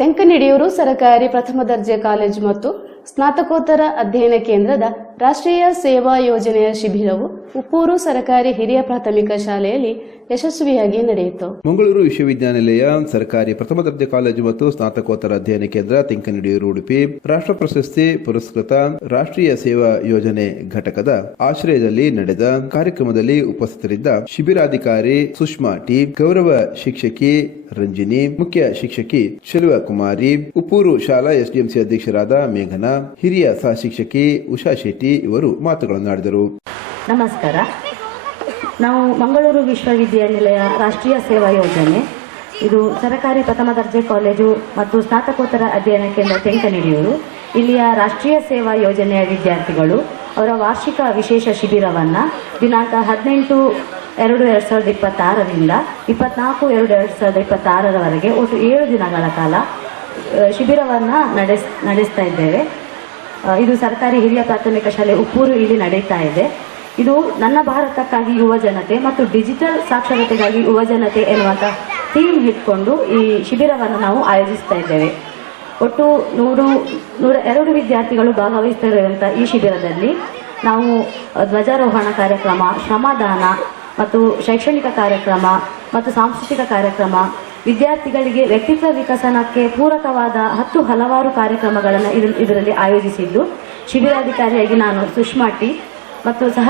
ತೆಂಕನಡಿಯೂರು ಸರ್ಕಾರಿ ಪ್ರಥಮ ದರ್ಜೆ ಕಾಲೇಜು ಮತ್ತು ಸ್ನಾತಕೋತ್ತರ ಅಧ್ಯಯನ ಕೇಂದ್ರದ ರಾಷ್ಟ್ರೀಯ ಸೇವಾ ಯೋಜನೆಯ ಶಿಬಿರವು ಉಪ್ಪೂರು ಸರ್ಕಾರಿ ಹಿರಿಯ ಪ್ರಾಥಮಿಕ ಶಾಲೆಯಲ್ಲಿ ಯಶಸ್ವಿಯಾಗಿ ನಡೆಯಿತು. ಮಂಗಳೂರು ವಿಶ್ವವಿದ್ಯಾನಿಲಯ ಸರ್ಕಾರಿ ಪ್ರಥಮ ದರ್ಜೆ ಕಾಲೇಜು ಮತ್ತು ಸ್ನಾತಕೋತ್ತರ ಅಧ್ಯಯನ ಕೇಂದ್ರ ತೆಂಕನಡಿಯೂರು ಉಡುಪಿ ರಾಷ್ಟ್ರ ಪ್ರಶಸ್ತಿ ಪುರಸ್ಕೃತ ರಾಷ್ಟ್ರೀಯ ಸೇವಾ ಯೋಜನೆ ಘಟಕದ ಆಶ್ರಯದಲ್ಲಿ ನಡೆದ ಕಾರ್ಯಕ್ರಮದಲ್ಲಿ ಉಪಸ್ಥಿತರಿದ್ದ ಶಿಬಿರಾಧಿಕಾರಿ ಸುಷ್ಮಾ ಟಿ, ಗೌರವ ಶಿಕ್ಷಕಿ ರಂಜಿನಿ, ಮುಖ್ಯ ಶಿಕ್ಷಕಿ ಶೆಲ್ವಕುಮಾರಿ, ಉಪ್ಪೂರು ಶಾಲಾ ಎಸ್ಡಿಎಂಸಿ ಅಧ್ಯಕ್ಷರಾದ ಮೇಘನಾ, ಹಿರಿಯ ಸಹ ಶಿಕ್ಷಕಿ ಉಷಾ ಶೆಟ್ಟಿ ಇವರು ಮಾತುಗಳನ್ನಾಡಿದರು. ನಮಸ್ಕಾರ. ನಾವು ಮಂಗಳೂರು ವಿಶ್ವವಿದ್ಯಾನಿಲಯ ರಾಷ್ಟ್ರೀಯ ಸೇವಾ ಯೋಜನೆ, ಇದು ಸರ್ಕಾರಿ ಪ್ರಥಮ ದರ್ಜೆ ಕಾಲೇಜು ಮತ್ತು ಸ್ನಾತಕೋತ್ತರ ಅಧ್ಯಯನ ಕೇಂದ್ರ ತೆಂಕನಡಿಯೂರು, ಇಲ್ಲಿಯ ರಾಷ್ಟ್ರೀಯ ಸೇವಾ ಯೋಜನೆಯ ವಿದ್ಯಾರ್ಥಿಗಳು ಅವರ ವಾರ್ಷಿಕ ವಿಶೇಷ ಶಿಬಿರವನ್ನು ದಿನಾಂಕ 18/2/2026ರಿಂದ 24/2/2026ರವರೆಗೆ ಒಟ್ಟು 7 ದಿನಗಳ ಕಾಲ ಶಿಬಿರವನ್ನು ನಡೆಸ್ತಾ ಇದ್ದೇವೆ. ಇದು ಸರ್ಕಾರಿ ಹಿರಿಯ ಪ್ರಾಥಮಿಕ ಶಾಲೆ ಉಪ್ಪೂರು ಇಲ್ಲಿ ನಡೀತಾ ಇದೆ. ಇದು ನನ್ನ ಭಾರತಕ್ಕಾಗಿ ಯುವ ಜನತೆ ಮತ್ತು ಡಿಜಿಟಲ್ ಸಾಕ್ಷರತೆಗಾಗಿ ಯುವ ಜನತೆ ಎನ್ನುವಂಥ ಥೀಮ್ ಇಟ್ಕೊಂಡು ಈ ಶಿಬಿರವನ್ನು ನಾವು ಆಯೋಜಿಸ್ತಾ ಇದ್ದೇವೆ. ಒಟ್ಟು 102 ವಿದ್ಯಾರ್ಥಿಗಳು ಭಾಗವಹಿಸುತ್ತಿರುವಂಥ ಈ ಶಿಬಿರದಲ್ಲಿ ನಾವು ಧ್ವಜಾರೋಹಣ ಕಾರ್ಯಕ್ರಮ, ಶ್ರಮದಾನ ಮತ್ತು ಶೈಕ್ಷಣಿಕ ಕಾರ್ಯಕ್ರಮ ಮತ್ತು ಸಾಂಸ್ಕೃತಿಕ ಕಾರ್ಯಕ್ರಮ, ವಿದ್ಯಾರ್ಥಿಗಳಿಗೆ ವ್ಯಕ್ತಿತ್ವ ವಿಕಸನಕ್ಕೆ ಪೂರಕವಾದ 10 ಹಲವಾರು ಕಾರ್ಯಕ್ರಮಗಳನ್ನು ಇದರಲ್ಲಿ ಆಯೋಜಿಸಿದ್ದು, ಶಿಬಿರಾಧಿಕಾರಿಯಾಗಿ ನಾನು ಸುಷ್ಮಾ ಟಿ ಮತ್ತು ಸಹ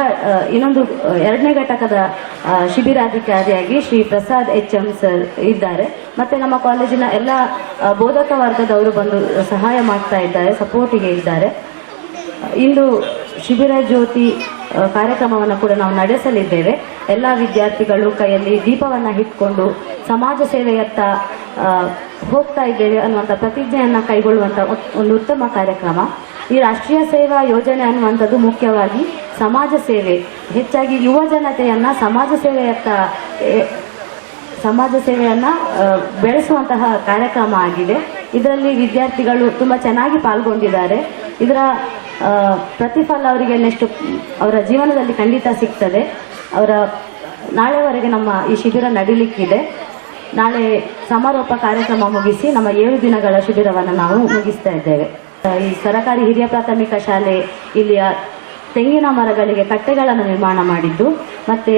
ಇನ್ನೊಂದು 2ನೇ ಘಟಕದ ಶಿಬಿರಾಧಿಕಾರಿಯಾಗಿ ಶ್ರೀ ಪ್ರಸಾದ್ HM ಸರ್ ಇದ್ದಾರೆ. ಮತ್ತು ನಮ್ಮ ಕಾಲೇಜಿನ ಎಲ್ಲ ಬೋಧಕ ವರ್ಗದವರು ಬಂದು ಸಹಾಯ ಮಾಡ್ತಾ ಇದ್ದಾರೆ, ಸಪೋರ್ಟಿಗೆ ಇದ್ದಾರೆ. ಇಂದು ಶಿಬಿರ ಜ್ಯೋತಿ ಕಾರ್ಯಕ್ರಮವನ್ನು ಕೂಡ ನಾವು ನಡೆಸಲಿದ್ದೇವೆ. ಎಲ್ಲ ವಿದ್ಯಾರ್ಥಿಗಳು ಕೈಯಲ್ಲಿ ದೀಪವನ್ನು ಇಟ್ಕೊಂಡು ಸಮಾಜ ಸೇವೆಯತ್ತ ಹೋಗ್ತಾ ಇದ್ದೇವೆ ಅನ್ನುವಂಥ ಪ್ರತಿಜ್ಞೆಯನ್ನು ಕೈಗೊಳ್ಳುವಂಥ ಒಂದು ಉತ್ತಮ ಕಾರ್ಯಕ್ರಮ. ಈ ರಾಷ್ಟ್ರೀಯ ಸೇವಾ ಯೋಜನೆ ಅನ್ನುವಂಥದ್ದು ಮುಖ್ಯವಾಗಿ ಸಮಾಜ ಸೇವೆ, ಹೆಚ್ಚಾಗಿ ಯುವ ಜನತೆಯನ್ನು ಸಮಾಜ ಸೇವೆಯನ್ನು ಬೆಳೆಸುವಂತಹ ಕಾರ್ಯಕ್ರಮ ಆಗಿದೆ. ಇದರಲ್ಲಿ ವಿದ್ಯಾರ್ಥಿಗಳು ತುಂಬ ಚೆನ್ನಾಗಿ ಪಾಲ್ಗೊಂಡಿದ್ದಾರೆ. ಇದರ ಪ್ರತಿಫಲ ಅವರಿಗೆ ನೆಕ್ಸ್ಟ್ ಅವರ ಜೀವನದಲ್ಲಿ ಖಂಡಿತ ಸಿಗ್ತದೆ. ನಾಳೆವರೆಗೆ ನಮ್ಮ ಈ ಶಿಬಿರ ನಡೀಲಿಕ್ಕಿದೆ. ನಾಳೆ ಸಮಾರೋಪ ಕಾರ್ಯಕ್ರಮ ಮುಗಿಸಿ ನಮ್ಮ 7 ದಿನಗಳ ಶಿಬಿರವನ್ನು ನಾವು ಮುಗಿಸ್ತಾ ಇದ್ದೇವೆ. ಈ ಸರ್ಕಾರಿ ಹಿರಿಯ ಪ್ರಾಥಮಿಕ ಶಾಲೆ ಇಲ್ಲಿಯ ತೆಂಗಿನ ಮರಗಳಿಗೆ ಕಟ್ಟೆಗಳನ್ನು ನಿರ್ಮಾಣ ಮಾಡಿದ್ದು, ಮತ್ತು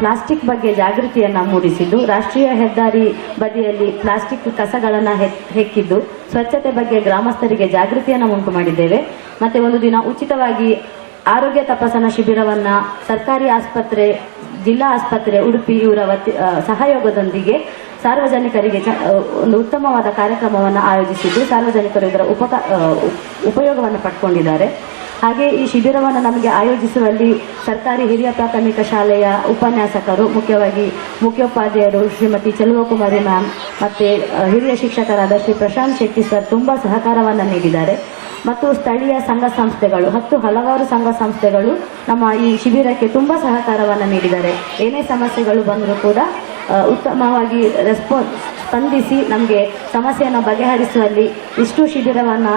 ಪ್ಲಾಸ್ಟಿಕ್ ಬಗ್ಗೆ ಜಾಗೃತಿಯನ್ನು ಮೂಡಿಸಿದ್ದು, ರಾಷ್ಟ್ರೀಯ ಹೆದ್ದಾರಿ ಬದಿಯಲ್ಲಿ ಪ್ಲಾಸ್ಟಿಕ್ ಕಸಗಳನ್ನು ಹೆಕ್ಕಿದ್ದು, ಸ್ವಚ್ಛತೆ ಬಗ್ಗೆ ಗ್ರಾಮಸ್ಥರಿಗೆ ಜಾಗೃತಿಯನ್ನು ಉಂಟು ಮಾಡಿದ್ದೇವೆ. ಮತ್ತು ಒಂದು ದಿನ ಉಚಿತವಾಗಿ ಆರೋಗ್ಯ ತಪಾಸಣಾ ಶಿಬಿರವನ್ನು ಸರ್ಕಾರಿ ಆಸ್ಪತ್ರೆ, ಜಿಲ್ಲಾ ಆಸ್ಪತ್ರೆ ಉಡುಪಿ ಇವರ ಸಹಯೋಗದೊಂದಿಗೆ ಸಾರ್ವಜನಿಕರಿಗೆ ಒಂದು ಉತ್ತಮವಾದ ಕಾರ್ಯಕ್ರಮವನ್ನು ಆಯೋಜಿಸಿದ್ದು, ಸಾರ್ವಜನಿಕರು ಇದರ ಉಪಯೋಗವನ್ನು ಪಡ್ಕೊಂಡಿದ್ದಾರೆ. ಹಾಗೆ ಈ ಶಿಬಿರವನ್ನು ನಮಗೆ ಆಯೋಜಿಸುವಲ್ಲಿ ಸರ್ಕಾರಿ ಹಿರಿಯ ಪ್ರಾಥಮಿಕ ಶಾಲೆಯ ಉಪನ್ಯಾಸಕರು, ಮುಖ್ಯವಾಗಿ ಮುಖ್ಯೋಪಾಧ್ಯಾಯರು ಶ್ರೀಮತಿ ಚೆಲುವಕುಮಾರಿ ಮ್ಯಾಮ್ ಮತ್ತು ಹಿರಿಯ ಶಿಕ್ಷಕರಾದ ಶ್ರೀ ಪ್ರಶಾಂತ್ ಶೆಟ್ಟಿ ಸರ್ ತುಂಬ ಸಹಕಾರವನ್ನು ನೀಡಿದ್ದಾರೆ. ಮತ್ತು ಸ್ಥಳೀಯ ಸಂಘ ಸಂಸ್ಥೆಗಳು, 10 ಹಲವಾರು ಸಂಘ ಸಂಸ್ಥೆಗಳು ನಮ್ಮ ಈ ಶಿಬಿರಕ್ಕೆ ತುಂಬ ಸಹಕಾರವನ್ನು ನೀಡಿದ್ದಾರೆ. ಏನೇ ಸಮಸ್ಯೆಗಳು ಬಂದರೂ ಕೂಡ ಉತ್ತಮವಾಗಿ ಸ್ಪಂದಿಸಿ ನಮಗೆ ಸಮಸ್ಯೆಯನ್ನು ಬಗೆಹರಿಸುವಲ್ಲಿ, ಇಷ್ಟು ಶಿಬಿರವನ್ನು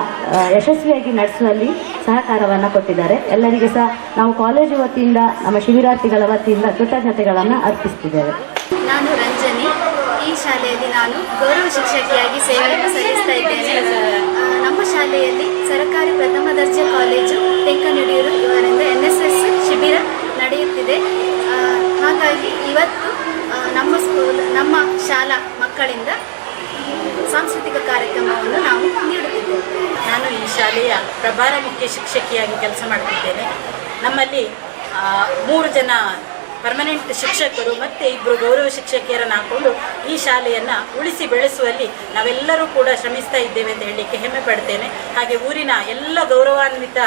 ಯಶಸ್ವಿಯಾಗಿ ನಡೆಸುವಲ್ಲಿ ಸಹಕಾರವನ್ನು ಕೊಟ್ಟಿದ್ದಾರೆ. ಎಲ್ಲರಿಗೆ ಸಹ ನಾವು ಕಾಲೇಜು ವತಿಯಿಂದ, ನಮ್ಮ ಶಿಬಿರಾರ್ಥಿಗಳ ವತಿಯಿಂದ ಕೃತಜ್ಞತೆಗಳನ್ನು ಅರ್ಪಿಸುತ್ತಿದ್ದೇವೆ. ನಾನು ರಂಜನಿ. ಈ ಶಾಲೆಯಲ್ಲಿ ನಾನು ಗೌರವ ಶಿಕ್ಷಕಿಯಾಗಿ ಸೇವೆಯನ್ನು ಸಲ್ಲಿಸ್ತಾ ಇದ್ದೇನೆ. ನಮ್ಮ ಶಾಲೆಯಲ್ಲಿ ಸರ್ಕಾರಿ ಪ್ರಥಮ ದರ್ಜೆ ಕಾಲೇಜು ತೆಂಕನಡಿಯೂರು ಇವರಿಂದ NSS ಶಿಬಿರ ನಡೆಯುತ್ತಿದೆ. ಹಾಗಾಗಿ ಇವತ್ತು ನಮ್ಮ ಶಾಲಾ ಮಕ್ಕಳಿಂದ ಸಾಂಸ್ಕೃತಿಕ ಕಾರ್ಯಕ್ರಮವನ್ನು ನಾವು ನೀಡುತ್ತಿದ್ದೇವೆ. ನಾನು ಈ ಶಾಲೆಯ ಪ್ರಭಾರ ಮುಖ್ಯ ಶಿಕ್ಷಕಿಯಾಗಿ ಕೆಲಸ ಮಾಡುತ್ತಿದ್ದೇನೆ. ನಮ್ಮಲ್ಲಿ 3 ಜನ ಪರ್ಮನೆಂಟ್ ಶಿಕ್ಷಕರು ಮತ್ತು 2 ಗೌರವ ಶಿಕ್ಷಕಿಯರನ್ನು ಹಾಕೊಂಡು ಈ ಶಾಲೆಯನ್ನು ಉಳಿಸಿ ಬೆಳೆಸುವಲ್ಲಿ ನಾವೆಲ್ಲರೂ ಕೂಡ ಶ್ರಮಿಸ್ತಾ ಇದ್ದೇವೆ ಅಂತ ಹೇಳಲಿಕ್ಕೆ ಹೆಮ್ಮೆ ಪಡ್ತೇನೆ. ಹಾಗೆ ಊರಿನ ಎಲ್ಲ ಗೌರವಾನ್ವಿತ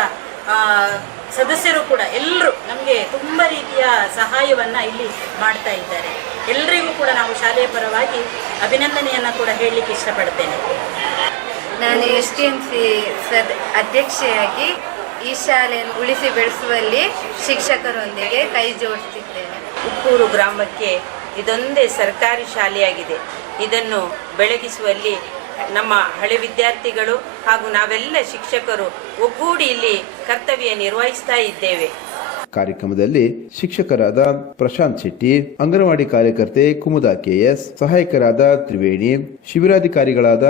ಸದಸ್ಯರು ಕೂಡ ಎಲ್ಲರೂ ನಮಗೆ ತುಂಬ ರೀತಿಯ ಸಹಾಯವನ್ನು ಇಲ್ಲಿ ಮಾಡ್ತಾ ಇದ್ದಾರೆ. ಎಲ್ಲರಿಗೂ ಕೂಡ ನಾವು ಶಾಲೆಯ ಪರವಾಗಿ ಅಭಿನಂದನೆಯನ್ನು ಕೂಡ ಹೇಳಲಿಕ್ಕೆ ಇಷ್ಟಪಡ್ತೇನೆ. ನಾನು STMC ಅಧ್ಯಕ್ಷೆಯಾಗಿ ಈ ಶಾಲೆಯನ್ನು ಉಳಿಸಿ ಬೆಳೆಸುವಲ್ಲಿ ಶಿಕ್ಷಕರೊಂದಿಗೆ ಕೈ ಜೋಡಿಸುತ್ತಿದ್ದೇನೆ. ಉಪ್ಪೂರು ಗ್ರಾಮಕ್ಕೆ ಇದೊಂದೇ ಸರ್ಕಾರಿ ಶಾಲೆಯಾಗಿದೆ. ಇದನ್ನು ಬೆಳಗಿಸುವಲ್ಲಿ ನಮ್ಮ ಹಳೆ ವಿದ್ಯಾರ್ಥಿಗಳು ಹಾಗೂ ನಾವೆಲ್ಲ ಶಿಕ್ಷಕರು ಒಗ್ಗೂಡಿ ಇಲ್ಲಿ ಕರ್ತವ್ಯ ನಿರ್ವಹಿಸ್ತಾ ಇದ್ದೇವೆ. ಕಾರ್ಯಕ್ರಮದಲ್ಲಿ ಶಿಕ್ಷಕರಾದ ಪ್ರಶಾಂತ್ ಶೆಟ್ಟಿ, ಅಂಗನವಾಡಿ ಕಾರ್ಯಕರ್ತೆ ಕುಮುದಾ KS, ಸಹಾಯಕರಾದ ತ್ರಿವೇಣಿ, ಶಿಬಿರಾಧಿಕಾರಿಗಳಾದ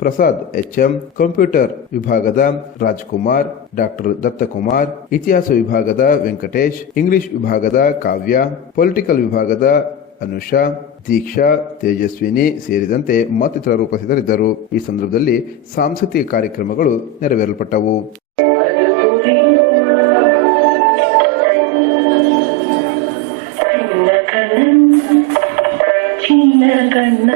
ಪ್ರಸಾದ್ HM, ಕಂಪ್ಯೂಟರ್ ವಿಭಾಗದ ರಾಜ್ಕುಮಾರ್, ಡಾಕ್ಟರ್ ದತ್ತಕುಮಾರ್, ಇತಿಹಾಸ ವಿಭಾಗದ ವೆಂಕಟೇಶ್, ಇಂಗ್ಲಿಷ್ ವಿಭಾಗದ ಕಾವ್ಯ, ಪೊಲಿಟಿಕಲ್ ವಿಭಾಗದ ಅನುಷಾ, ದೀಕ್ಷಾ, ತೇಜಸ್ವಿನಿ ಸೇರಿದಂತೆ ಮತ್ತಿತರರು ಉಪಸ್ಥಿತರಿದ್ದರು. ಈ ಸಂದರ್ಭದಲ್ಲಿ ಸಾಂಸ್ಕೃತಿಕ ಕಾರ್ಯಕ್ರಮಗಳು ನೆರವೇರಲ್ಪಟ್ಟವು. ಚಿನ್ನ ಕಣ್ಣ